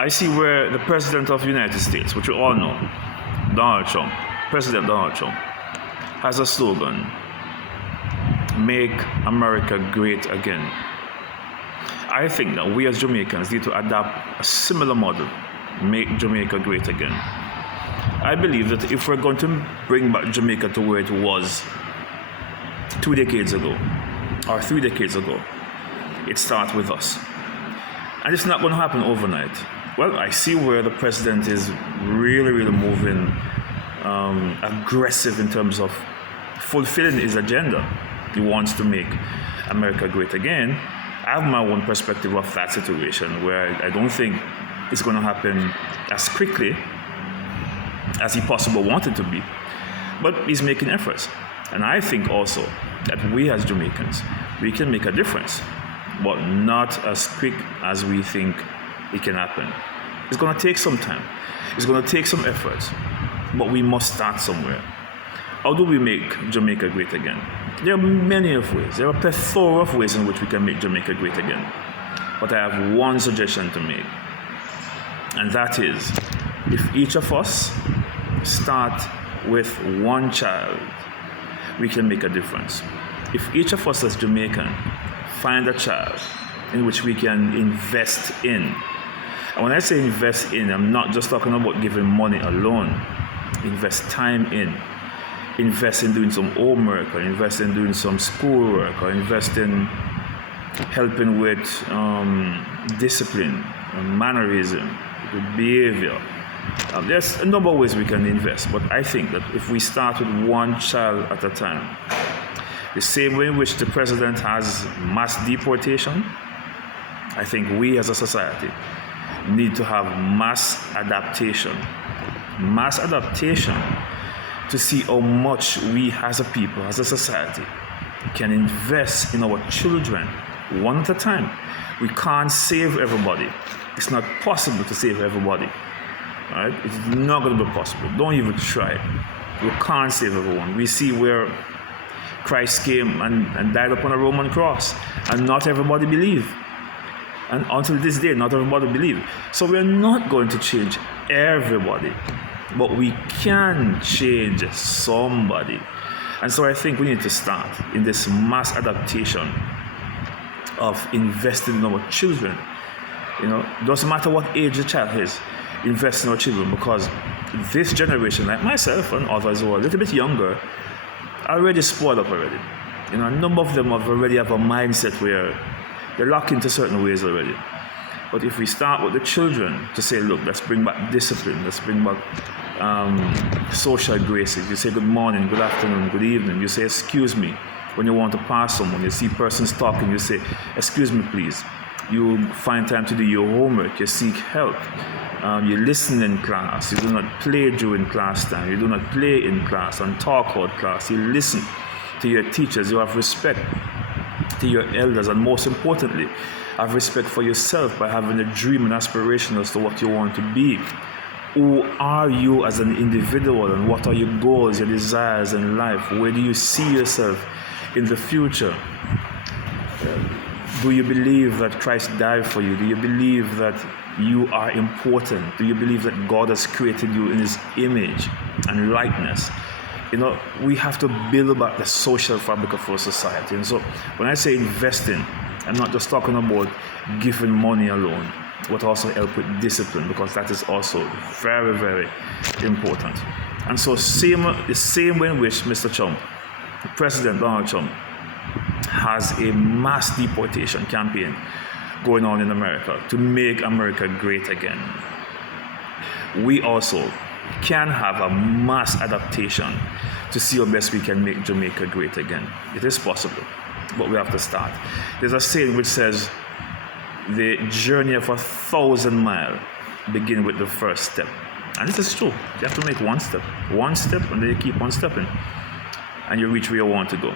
I see where the President of the United States, which we all know, President Donald Trump, has a slogan, "Make America Great Again." I think that we as Jamaicans need to adopt a similar model, make Jamaica great again. I believe that if we're going to bring back Jamaica to where it was 2 decades ago or 3 decades ago, it starts with us. And it's not going to happen overnight. Well, I see where the president is really moving aggressive in terms of fulfilling his agenda. He wants to make America great again. I have my own perspective of that situation where I don't think it's going to happen as quickly as he possibly wanted to be. But he's making efforts. And I think also that we as Jamaicans, we can make a difference, but not as quick as we think it can happen. It's going to take some time. It's going to take some effort, but we must start somewhere. How do we make Jamaica great again? There are many of ways. There are a plethora of ways in which we can make Jamaica great again. But I have one suggestion to make, and that is, if each of us start with one child, we can make a difference. If each of us as Jamaican find a child in which we can invest in, and when I say invest in, I'm not just talking about giving money alone. Invest time in. Invest in doing some homework, or invest in doing some schoolwork, or invest in helping with discipline, mannerism, with behavior. There's a number of ways we can invest, but I think that if we start with one child at a time, the same way in which the president has mass deportation, I think we as a society need to have mass adaptation. Mass adaptation to see how much we as a people, as a society, can invest in our children one at a time. We can't save everybody. It's not possible to save everybody. Right? It's not going to be possible. Don't even try. We can't save everyone. We see where Christ came and died upon a Roman cross, and not everybody believed. And until this day, not everybody believed. So we're not going to change everybody, but we can change somebody. And so I think we need to start in this mass adaptation of investing in our children. Doesn't matter what age the child is, invest in our children, because this generation, like myself and others who are a little bit younger, are already spoiled up already. A number of them already have a mindset where they're locked into certain ways already. But if we start with the children to say, look, let's bring back discipline, let's bring back social graces. You say good morning, good afternoon, good evening. You say excuse me when you want to pass someone. You see persons talking, you say excuse me please. You find time to do your homework, you seek help. You listen in class. You do not play during class time. You do not play in class and talk out class. You listen to your teachers. You have respect to your elders, and most importantly, have respect for yourself by having a dream and aspiration as to what you want to be. Who are you as an individual, and what are your goals, your desires in life? Where do you see yourself in the future? Do you believe that Christ died for you? Do you believe that you are important? Do you believe that God has created you in His image and likeness? We have to build back the social fabric of our society. And so when I say investing, I'm not just talking about giving money alone, but also help with discipline, because that is also very important. And so the same way in which Mr. Trump, President Donald Trump, has a mass deportation campaign going on in America to make America great again, we also can have a mass adaptation to see how best we can make Jamaica great again. It is possible, but we have to start. There's a saying which says, the journey of 1,000 miles begins with the first step. And this is true. You have to make one step, and then you keep on stepping, and you reach where you want to go.